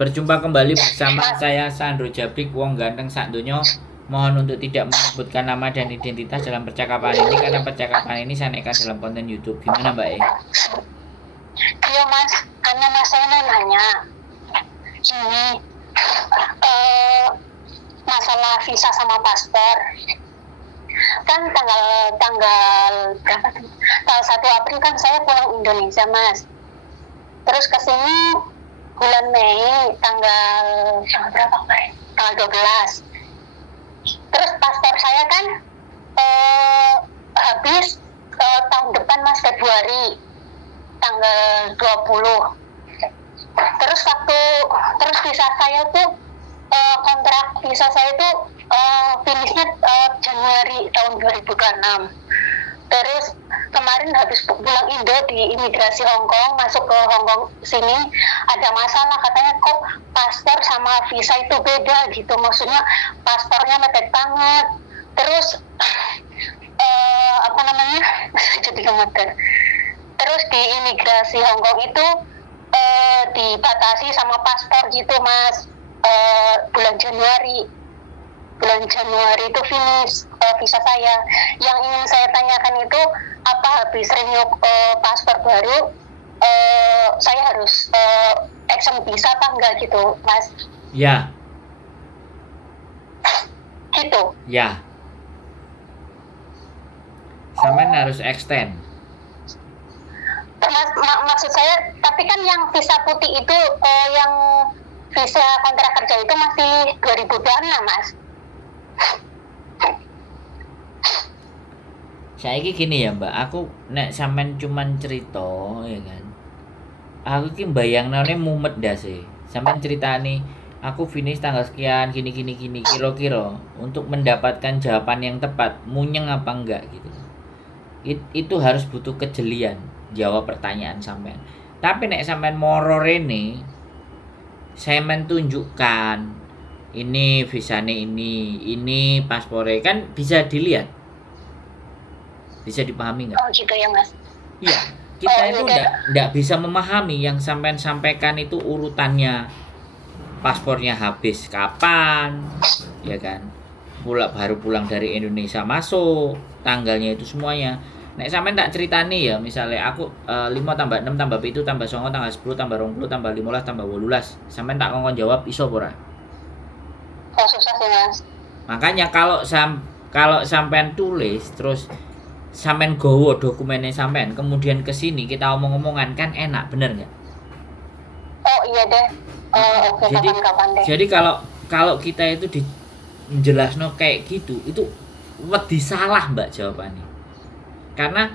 Berjumpa kembali bersama saya Sandro Jabrik, wong ganteng sak donya. Mohon untuk tidak menyebutkan nama dan identitas dalam percakapan ini karena percakapan ini saya naikkan dalam konten YouTube. Gimana Mbak E? Iya Mas, karena Mas saya mau nanya ini masalah visa sama paspor. Kan tanggal berapa tuh? Tanggal 1 April kan saya pulang Indonesia Mas. Terus ke sini bulan Mei tanggal berapa kemarin? Tanggal 12. Terus paspor saya kan habis tahun depan Mas, Februari tanggal 20. Terus visa saya tuh kontrak visa saya tuh finishnya Januari tahun 2026. Terus kemarin habis pulang Indo di imigrasi Hong Kong, masuk ke Hong Kong sini ada masalah, katanya kok paspor sama visa itu beda gitu, maksudnya paspornya mepet banget. Terus jadi gemeter. Terus di imigrasi Hong Kong itu dibatasi sama paspor gitu Mas. Bulan Januari itu finish visa saya. Yang ingin saya tanyakan itu, apa habis renew paspor baru saya harus extend visa apa enggak gitu Mas? Ya. Gitu. Ya. Sampean harus extend. Maksud saya, tapi kan yang visa putih itu yang visa kontrak kerja itu masih 2026 Mas. Saiki gini ya Mbak, aku nek sampean cuman cerita ya kan. Aku ki mbayangnone mumet ndak sih. Sampean ceritani aku finish tanggal sekian gini kira-kira untuk mendapatkan jawaban yang tepat munyeng apa enggak gitu. Itu harus butuh kejelian jawab pertanyaan sampean. Tapi nek sampean moro rene saya menunjukkan ini visane ini paspore kan bisa dilihat. Bisa dipahami nggak? Oh gitu ya Mas. Iya, kita itu nggak bisa memahami yang sampean sampaikan itu urutannya. Paspornya habis kapan, ya kan? Baru pulang dari Indonesia masuk, tanggalnya itu semuanya. Nek sampean tak ceritani ya, misalnya aku 5 tambah 6 tambah 7 tambah 9 tanggal 10 tambah 20 tambah 15 tambah 18. Sampean tak ngomong jawab iso ora? Oh susah sih Mas. Makanya kalau sampean tulis terus sampean gowo dokumennya sampean kemudian kesini kita omong-omongan kan enak, bener nggak? Oh iya deh. Oke, kapan-kapan deh. Jadi kalau kita itu dijelasno kayak gitu itu wedi salah Mbak jawabannya. Karena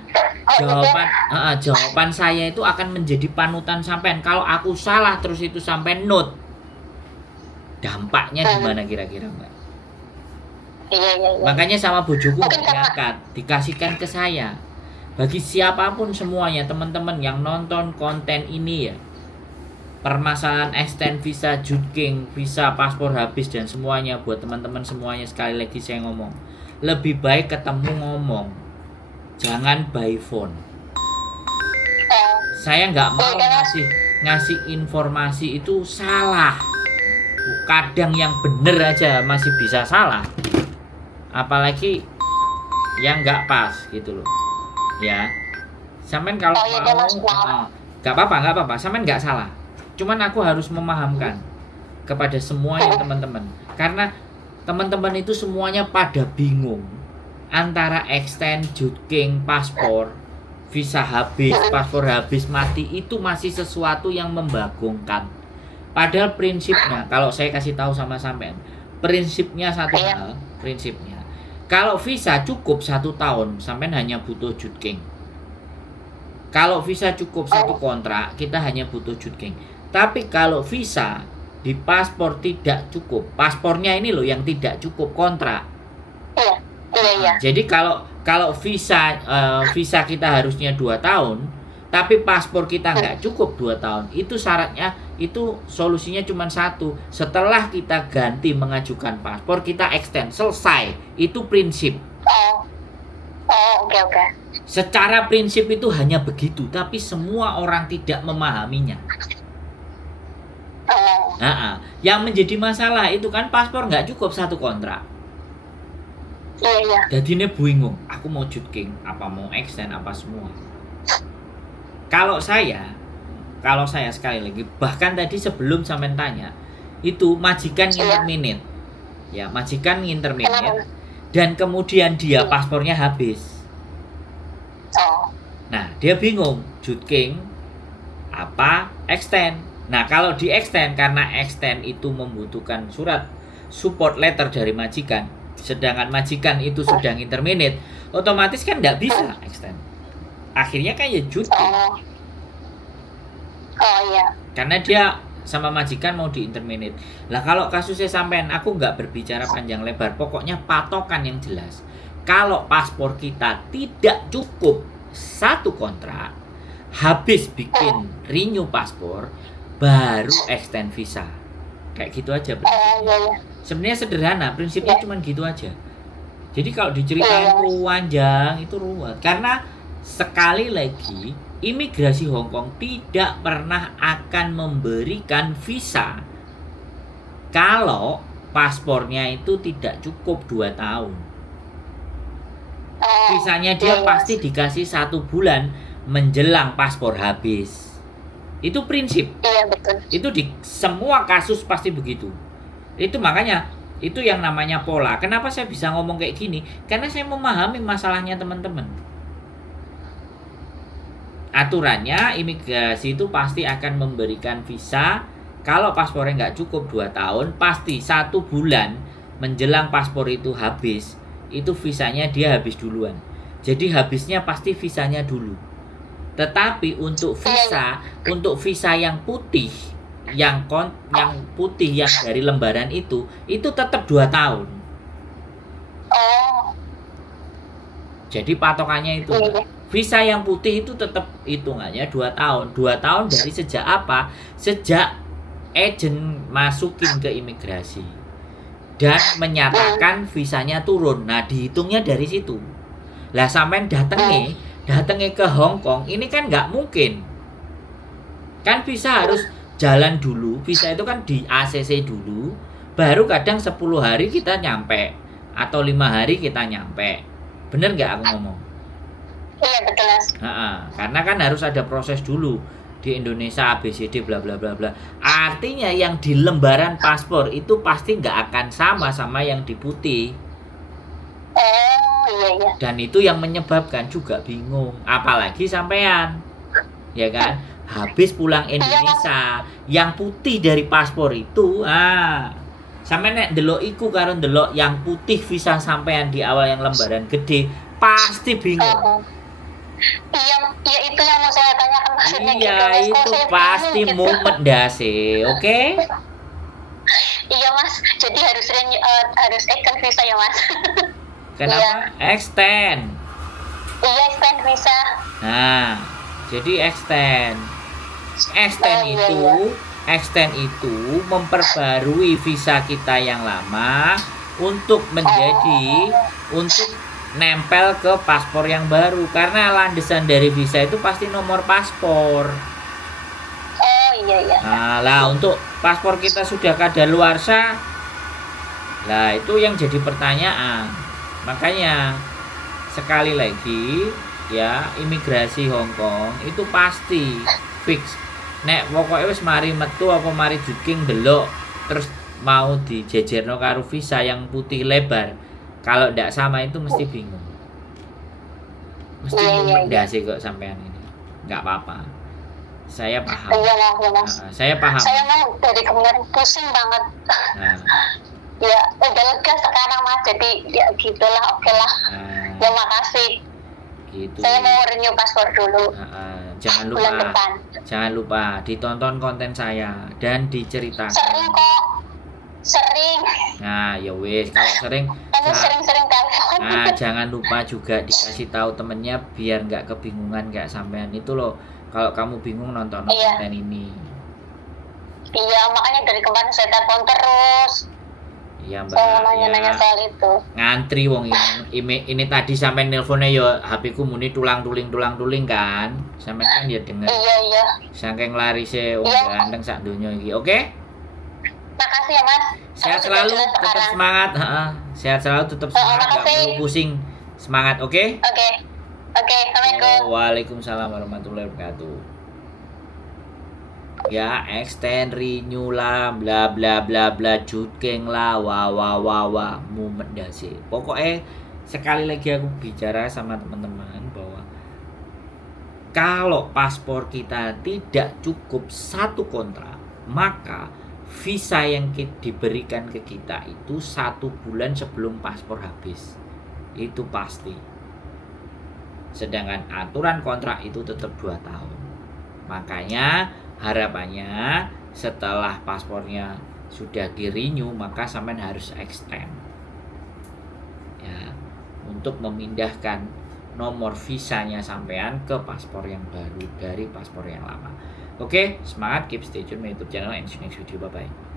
jawaban saya itu akan menjadi panutan sampean. Kalau aku salah terus itu sampean note. Dampaknya gimana kira-kira Mbak? Iya. Makanya sama bojoku diangkat, dikasihkan ke saya. Bagi siapapun semuanya, teman-teman yang nonton konten ini ya. Permasalahan extend visa Jutking, visa paspor habis dan semuanya buat teman-teman semuanya, sekali lagi saya ngomong. Lebih baik ketemu ngomong. Jangan by phone. Saya nggak mau ngasih informasi itu salah. Kadang yang bener aja masih bisa salah. Apalagi yang nggak pas gitu loh, ya. Sampean kalau mau nggak apa-apa, sampean nggak salah. Cuman aku harus memahamkan kepada semuanya teman-teman, karena teman-teman itu semuanya pada bingung antara extend Jutking paspor, visa habis, paspor habis, mati itu masih sesuatu yang membagongkan. Padahal prinsipnya, kalau saya kasih tahu sama sampean, prinsipnya satu hal, prinsipnya. Kalau visa cukup 1 tahun, sampean hanya butuh Jutking. Kalau visa cukup 1 kontrak, kita hanya butuh Jutking. Tapi kalau visa di paspor tidak cukup, paspornya ini loh yang tidak cukup kontrak. Iya. Jadi kalau visa kita harusnya 2 tahun, tapi paspor kita nggak cukup 2 tahun, itu syaratnya, itu solusinya cuma satu. Setelah kita ganti mengajukan paspor, kita extend, selesai. Itu prinsip. Oke. Secara prinsip itu hanya begitu, tapi semua orang tidak memahaminya. Yang menjadi masalah itu kan paspor nggak cukup satu kontrak. Iya. Jadi ini bingung, aku mau jutking, apa mau extend, apa semua. Kalau saya sekali lagi, bahkan tadi sebelum sampean tanya, itu majikan interminate. Ya, majikan interminate. Dan kemudian dia paspornya habis. Nah, dia bingung, jutking, apa extend. Nah, kalau di extend, karena extend itu membutuhkan surat support letter dari majikan, sedangkan majikan itu sedang interminate, otomatis kan nggak bisa extend. Akhirnya kan ya jutking. Karena dia sama majikan mau di interminate. Lah kalau kasusnya sampean, aku nggak berbicara panjang lebar, pokoknya patokan yang jelas. Kalau paspor kita tidak cukup satu kontrak, habis bikin renew paspor, baru extend visa. Kayak gitu aja prinsipnya. Sebenarnya sederhana, prinsipnya cuma gitu aja. Jadi kalau diceritain panjang itu ruwet. Karena sekali lagi, imigrasi Hong Kong tidak pernah akan memberikan visa kalau paspornya itu tidak cukup 2 tahun. Visanya dia pasti dikasih 1 bulan menjelang paspor habis. Itu prinsip. Iya, betul. Itu di semua kasus pasti begitu. Itu makanya itu yang namanya pola. Kenapa saya bisa ngomong kayak gini? Karena saya memahami masalahnya teman-teman. Aturannya imigrasi itu pasti akan memberikan visa kalau paspornya nggak cukup 2 tahun, pasti 1 bulan menjelang paspor itu habis, itu visanya dia habis duluan. Jadi habisnya pasti visanya dulu. Tetapi untuk visa yang putih, yang putih yang dari lembaran itu tetap 2 tahun. Jadi patokannya itu. Visa yang putih itu tetap hitungannya 2 tahun. 2 tahun dari sejak apa? Sejak agent masukin ke imigrasi dan menyatakan visanya turun. Nah, dihitungnya dari situ. Lah sampean datengnya ke Hong Kong, ini kan nggak mungkin. Kan visa harus jalan dulu. Visa itu kan di ACC dulu, baru kadang 10 hari kita nyampe atau 5 hari kita nyampe. Bener nggak aku ngomong? Iya, betul, Mas. Karena kan harus ada proses dulu di Indonesia ABCD bla bla bla bla. Artinya yang di lembaran paspor itu pasti nggak akan sama yang di putih. Iya. Dan itu yang menyebabkan juga bingung. Apalagi sampean, ya kan? Habis pulang Indonesia, yang putih dari paspor itu, sampean nek ndelok iku karo ndelok yang putih visa sampean di awal yang lembaran gede, pasti bingung. Iya, itu yang mau saya tanyakan maksudnya. Iya, itu pasti mumet dasi, oke? Iya, Mas. Jadi harus extend visa ya, Mas. Kenapa? Extend. Iya, extend visa. Nah, jadi extend itu memperbarui visa kita yang lama untuk untuk nempel ke paspor yang baru, karena landasan dari visa itu pasti nomor paspor. Iya. Lah untuk paspor kita sudah kadaluarsa, lah itu yang jadi pertanyaan. Makanya sekali lagi ya, imigrasi Hong Kong itu pasti fix. Nek pokoknya wis mari metu apa mari juking delok terus mau dijejerno karo visa yang putih lebar. Kalau tidak sama itu mesti bingung. Mesti mendasi kok sampean ini. Nggak apa-apa. Saya paham. Iya, Mas. Saya paham. Saya mau dari kemarin pusing banget. Ya, udah lega sekarang, Mas. Jadi ya gitulah, oke lah. Ya makasih. Gitu. Saya mau renew paspor dulu. Jangan lupa ditonton konten saya dan diceritakan. Sering kok. Sering. Nah, ya wis, kalau sering. Kamu sering-sering telepon. Nah, jangan lupa juga dikasih tahu temennya biar nggak kebingungan kayak sampean itu loh. Kalau kamu bingung nonton konten ini. Iya, makanya dari kemarin saya telepon terus. Iya, Mbak. Saya nanya-nanya soal itu. Ngantri wong ini tadi sampai nelponnya ya HP-ku muni tulang-tuling kan. Sampai kan ya denger. Iya. Saking larise wong ganteng sak donya iki. Oke? Makasih ya Mas. Sehat Aku sudah selalu, jelas tetap sekarang. semangat. Sehat selalu, tetap semangat, nggak makasih. perlu pusing. Semangat, oke? Oke. Assalamualaikum. Waalaikumsalam warahmatullahi wabarakatuh. Ya, extend, renew lah, bla bla bla bla, judgeng lah, wah, mumet dah sih. Pokoknya sekali lagi aku bicara sama teman-teman bahwa kalau paspor kita tidak cukup 1 kontrak, maka visa yang diberikan ke kita itu 1 bulan sebelum paspor habis. Itu pasti. Sedangkan aturan kontrak itu tetap 2 tahun. Makanya harapannya setelah paspornya sudah di-renew, maka sampean harus extend. Ya, untuk memindahkan nomor visanya sampean ke paspor yang baru dari paspor yang lama. Oke, semangat, keep stay tune my YouTube channel and see you next video. Bye bye.